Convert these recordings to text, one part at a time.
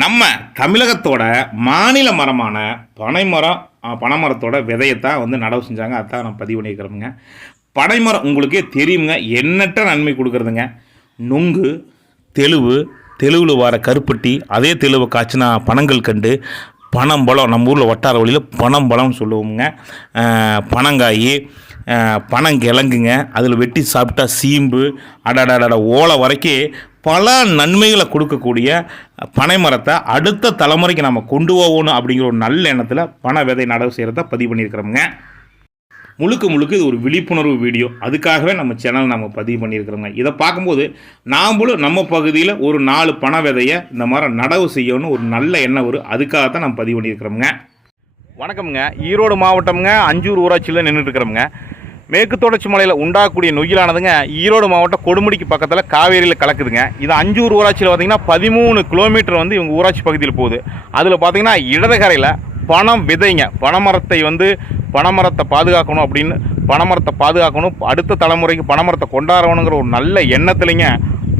நம்ம தமிழகத்தோட மாநில மரமான பனைமரம் பனைமரத்தோட விதையத்தான் வந்து நடவு செஞ்சாங்க. அதான் நான் பதிவு பண்ணியிருக்கிறோமுங்க பனைமரம் உங்களுக்கே தெரியுங்க. எண்ணற்ற நன்மை கொடுக்குறதுங்க. நுங்கு தெளுவு தெளிவில் வர கருப்பட்டி அதே தெளுவை காய்ச்சினா பனங்கள் கண்டு பனம்பழம் நம்ம ஊரில் வட்டார வழியில் பனம்பழம்னு சொல்லுவோங்க பனங்காய் பனங்கிழங்குங்க. அதில் வெட்டி சாப்பிட்டா சீம்பு அடாடாடா ஓலை வரைக்கும் பல நன்மைகளை கொடுக்கக்கூடிய பனை மரத்தை அடுத்த தலைமுறைக்கு நம்ம கொண்டு போகணும் அப்படிங்கிற ஒரு நல்ல எண்ணத்தில் பண விதை நடவு செய்கிறத பதிவு பண்ணியிருக்கிறோமுங்க. முழுக்க முழுக்க இது ஒரு விழிப்புணர்வு வீடியோ. அதுக்காகவே நம்ம சேனல் நம்ம பதிவு பண்ணியிருக்கிறோங்க. இதை பார்க்கும்போது நாம்ளும் நம்ம பகுதியில் ஒரு நாலு பண விதையை இந்த மாதிரி நடவு செய்யணும்னு ஒரு நல்ல எண்ணம் வரும். அதுக்காக தான் நம்ம பதிவு பண்ணியிருக்கிறோமுங்க. வணக்கம்ங்க. ஈரோடு மாவட்டம்ங்க. அஞ்சூர் ஊராட்சியில் நின்றுட்டு இருக்கிறோமுங்க. மேற்கு தொடர்ச்சி மலையில் உண்டாகக்கூடிய நொய்யிலானதுங்க ஈரோடு மாவட்டம் கொடுமுடிக்கு பக்கத்தில் காவேரியில் கலக்குதுங்க. இது அஞ்சூர் ஊராட்சியில் பார்த்தீங்கன்னா பதிமூணு கிலோமீட்டர் வந்து இவங்க ஊராட்சி பகுதியில் போகுது. அதில் பார்த்தீங்கன்னா இடதுகரையில் பணம் விதைங்க. பனைமரத்தை வந்து பனைமரத்தை பாதுகாக்கணும் அப்படின்னு பனைமரத்தை பாதுகாக்கணும். அடுத்த தலைமுறைக்கு பனைமரத்தை கொண்டாடணுங்கிற ஒரு நல்ல எண்ணத்துலைங்க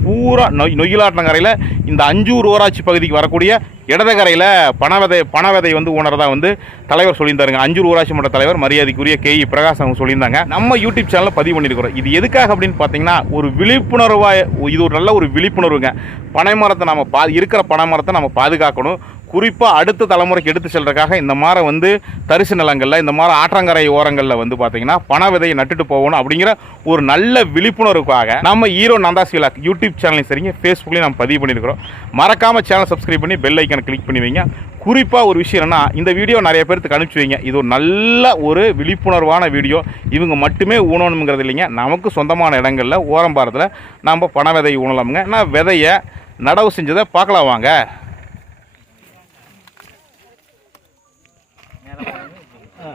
பூரா நொய் நொய்யிலாட்டங்கரையில் இந்த அஞ்சூர் ஊராட்சி பகுதிக்கு வரக்கூடிய இடதுகரையில் பணவிதை பணவிதை வந்து ஊனறதா வந்து தலைவர் சொல்லியிருந்தாருங்க. அஞ்சூர் ஊராட்சி மன்ற தலைவர் மரியாதைக்குரிய கே இ பிரகாஷ் அவங்க சொல்லியிருந்தாங்க. நம்ம யூடியூப் சேனலில் பதிவு பண்ணியிருக்கிறோம் இது எதுக்காக அப்படின்னு பார்த்தீங்கன்னா ஒரு விழிப்புணர்வாக இது ஒரு நல்ல ஒரு விழிப்புணர்வுங்க. பனை மரத்தை நம்ம பா இருக்கிற பனை மரத்தை நம்ம பாதுகாக்கணும். குறிப்பாக அடுத்த தலைமுறைக்கு எடுத்து செல்றதுக்காக இந்த மாதிரி வந்து தரிசு நிலங்களில் இந்த மாதிரி ஆற்றங்கரை ஓரங்களில் வந்து பார்த்தீங்கன்னா பண விதையை நட்டுட்டு போகணும் அப்படிங்கிற ஒரு நல்ல விழிப்புணர்வுக்காக நம்ம ஹீரோ நந்தாஸ் விலாக் யூடியூப் சேனலையும் சரிங்க ஃபேஸ்புக்லையும் நம்ம பதிவு பண்ணியிருக்கிறோம். மறக்காமல் சேனல் சப்ஸ்கிரைப் பண்ணி பெல் ஐக்கனை கிளிக் பண்ணி வைங்க. குறிப்பாக ஒரு விஷயம் என்னன்னா இந்த வீடியோ நிறைய பேருக்கு அனுப்பிச்சி வைங்க. இது ஒரு நல்ல ஒரு விழிப்புணர்வான வீடியோ. இவங்க மட்டுமே ஊனணுங்கிறது இல்லைங்க. நமக்கு சொந்தமான இடங்களில் ஓரம்பாரத்தில் நம்ம பண விதை ஊனலாமுங்க. நான் விதையை நடவு செஞ்சதை பார்க்கலாம் வாங்க.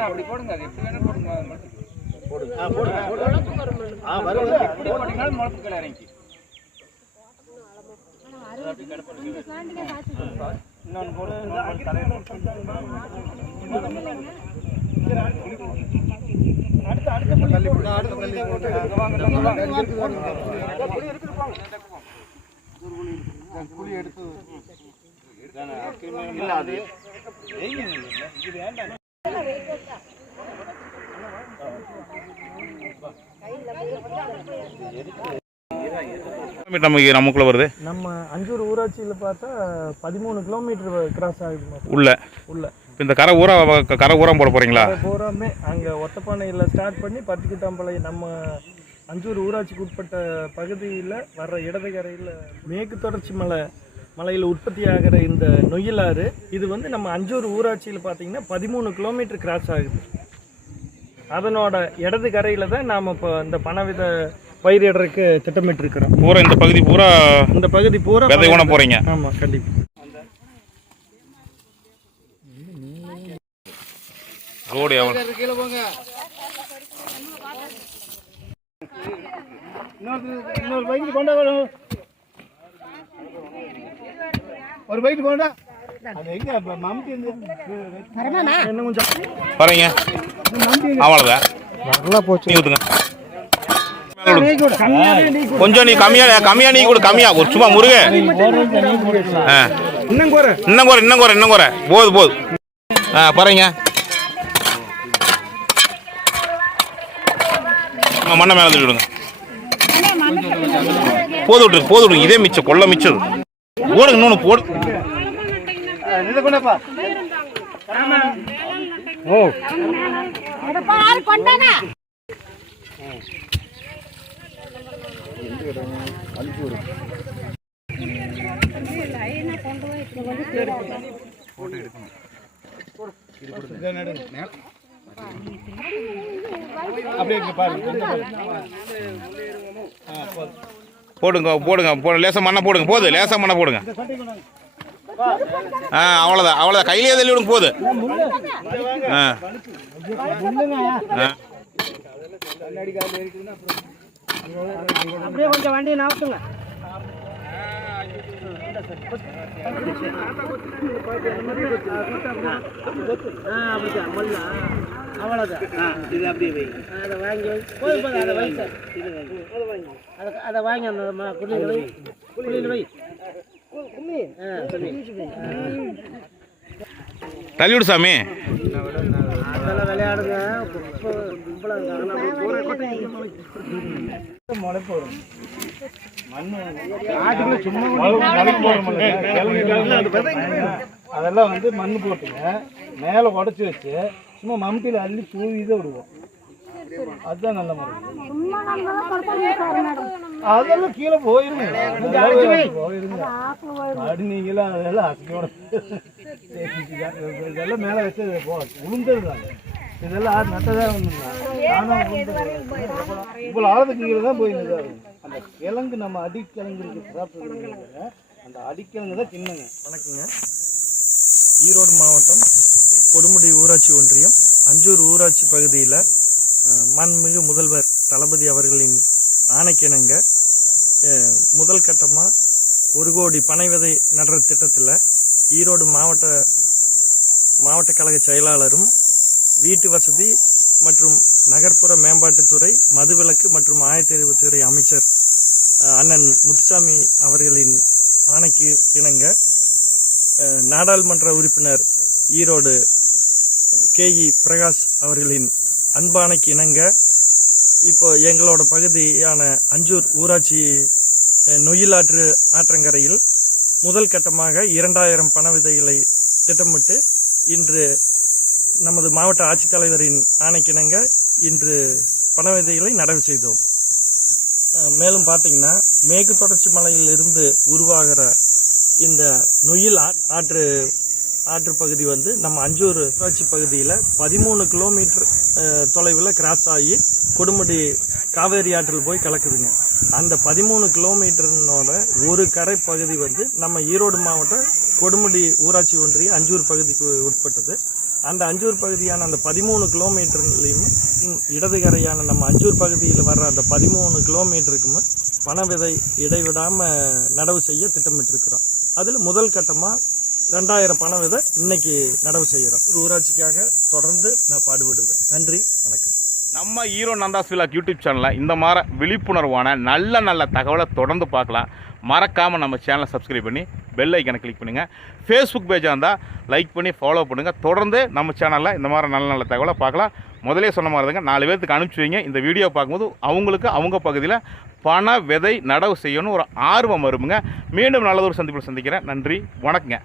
அப்படி போடுங்க எப்படி வேணும் போடுங்க முளப்பு கலை இறங்கி இன்னொன்று போடு அடுத்த அடுத்த அடுத்த போட்டு அங்கே வாங்க எடுத்து இல்லை அது நமக்கு நமக்குள்ளே வருது. நம்ம அஞ்சூர் ஊராட்சியில் பார்த்தா பதிமூணு கிலோமீட்டர் கிராஸ் மொத்தம். உள்ள. உள்ள. இந்த கரை ஊரா கரை ஊரம் போட போறீங்களா? பூராமே அங்கே ஒத்தப்பானையில் ஸ்டார்ட் பண்ணி பத்துக்கிட்டாம்பாளையம் நம்ம அஞ்சூர் ஊராட்சிக்கு உட்பட்ட பகுதியில் வர்ற இடதுகரையில் மேற்கு தொடர்ச்சி மலை மலையில் உற்பத்தி ஆகிற இந்த நொய்யலாறு இது வந்து நம்ம அஞ்சூர் ஊராட்சியில் பார்த்தீங்கன்னா பதிமூணு கிலோமீட்டர் கிராஸ் ஆகுது. அதனோட இடது கரையில் தான் நாம் இப்போ இந்த பணவித பயிரிடுறதுக்கு திட்டமிட்டிருக்கிறோம். பூரா இந்த பகுதி பூரா இந்த பகுதி பூரா விதை ஊன போறீங்க. ஆமாம் கண்டிப்பாக ரோடு எவ்வளோ இன்னொரு பைக்கு கொண்டா ஒரு பைக்கு கொண்டா பாருங்க அவ்வளோதான் கொஞ்சம்? நீ கம்மியா கம்மியா நீ கூட கம்மியா. ஒரு சும்மா முருக. ஆ. இன்னும் குறை. இன்னும் குறை இன்னும் குறை இன்னும் குறை. போது போது. ஆ பாருங்க. மண்ணை மேலே விடுங்க போது விட்டுருங்க போது விட்டுருங்க. இதே மிச்சம் கொள்ள மிச்சம் போடுங்க இன்னொன்று போடு. இதை கொண்டாப்பா பாரு. கொண்டானா அப்படியே இங்க பாருங்க போடுங்க போடுங்க போடு லேசாக மண்ணை போடுங்க போது லேசாக மண்ணை போடுங்க. ஆ அவ்வளோதான் அவ்வளோதான் கையிலேயே தள்ளி விடுங்க போது. ஆ. ஆ. அப்படியே கொஞ்சம் வண்டியை நவுத்துங்க ஆ அப்படிதான் முள்ளா அவ்வளோதான் இது அப்படியே வை அதை வாங்கி போதும் போதும் அதை வை சார் இது வாங்கி அதை வாங்கி அதை அதை வாங்கி அந்த குழியில் வை வை கும்மி ஆ சொல்லி தள்ளி விடு சாமி அதெல்லாம் விளையாடுங்க இப்போ இவ்வளோ முளைப்பு வரும் அதெல்லாம் வந்து மண் போட்டுங்க மேலே உடச்சி வச்சு சும்மா மம்டியில் அள்ளி தூவி தான் விடுவோம். அதுதான் நல்ல முறை. அதெல்லாம் கீழே போயிருங்க. போயிருங்க. அடி நீங்களும் அதெல்லாம் அசியோட. இதெல்லாம் மேலே வச்சு போ. உளுந்தது தான். இதெல்லாம் ஆறு நட்டதாக ஆனால் இவ்வளோ ஆழத்துக்கு கீழே தான் போயிருந்தது அந்த கிழங்கு நம்ம அடிக்கிழங்கு சாப்பிட்றது அந்த அடிக்கிழங்கு தான் தின்னுங்க. வணக்கங்க. ஈரோடு மாவட்டம் கொடுமுடி ஊராட்சி ஒன்றியம் அஞ்சூர் ஊராட்சி பகுதியில் மண்மிகு முதல்வர் தளபதி அவர்களின் ஆணைக்கிணங்க முதல் கட்டமாக ஒரு கோடி பனை விதை நடுற திட்டத்தில் ஈரோடு மாவட்ட மாவட்ட கழக செயலாளரும் வீட்டு வசதி மற்றும் நகர்ப்புற மேம்பாட்டுத்துறை மதுவிலக்கு மற்றும் ஆயத்தெரிவுத்துறை அமைச்சர் அண்ணன் முத்துசாமி அவர்களின் ஆணைக்கு இணங்க நாடாளுமன்ற உறுப்பினர் ஈரோடு கேஇ பிரகாஷ் அவர்களின் அன்பானைக்கு இணங்க இப்போ எங்களோட பகுதியான அஞ்சூர் ஊராட்சி நொயிலாற்று ஆற்றங்கரையில் முதல் கட்டமாக இரண்டாயிரம் பண விதைகளை திட்டமிட்டு இன்று நமது மாவட்ட ஆட்சித்தலைவரின் ஆணைக்கிணங்க இன்று பண விதைகளை நடவு செய்தோம். மேலும் பார்த்தீங்கன்னா மேற்கு தொடர்ச்சி மலையிலிருந்து உருவாகிற இந்த நொயில் ஆற்று ஆற்று பகுதி வந்து நம்ம அஞ்சூர் ஊராட்சி பகுதியில் பதிமூணு கிலோமீட்டர் தொலைவில் கிராஸ் ஆகி கொடுமுடி காவேரி ஆற்றில் போய் கலக்குதுங்க. அந்த பதிமூணு கிலோமீட்டர்னோட ஒரு கரை பகுதி வந்து நம்ம ஈரோடு மாவட்டம் கொடுமுடி ஊராட்சி ஒன்றிய அஞ்சூர் பகுதிக்கு உட்பட்டது. அந்த அஞ்சூர் பகுதியான அந்த பதிமூணு கிலோமீட்டர்லையும் இடது கரையான நம்ம அஞ்சூர் பகுதியில் வர்ற அந்த பதிமூணு கிலோமீட்டருக்குமே பண விதை இடைவிடாமல் நடவு செய்ய திட்டமிட்டிருக்கிறோம். அதில் முதல் கட்டமாக ரெண்டாயிரம் பணம் விதை இன்னைக்கு நடவு செய்கிறோம் ஊராட்சிக்காக தொடர்ந்து நான் பாடுபடுவேன். நன்றி வணக்கம். நம்ம ஹீரோ நந்தாஸ் விலாக் யூடியூப் சேனலில் இந்த மாதிரி விழிப்புணர்வான நல்ல நல்ல தகவலை தொடர்ந்து பார்க்கலாம். மறக்காமல் நம்ம சேனலை சப்ஸ்கிரைப் பண்ணி பெல் ஐக்கனை கிளிக் பண்ணுங்கள் ஃபேஸ்புக் பேஜாக இருந்தால் லைக் பண்ணி ஃபாலோ பண்ணுங்கள் தொடர்ந்து நம்ம சேனலில் இந்த மாதிரி நல்ல நல்ல தகவலை பார்க்கலாம். முதலே சொன்ன மாதிரி தாங்க நாலு பேர்த்துக்கு அனுப்பிச்சி வைங்க. இந்த வீடியோ பார்க்கும்போது அவங்களுக்கு அவங்க பகுதியில் பண விதை நடவு செய்யணும் ஒரு ஆர்வம் வருமுங்க. மீண்டும் நல்லதொரு சந்திப்பில் சந்திக்கிறேன். நன்றி வணக்கங்க.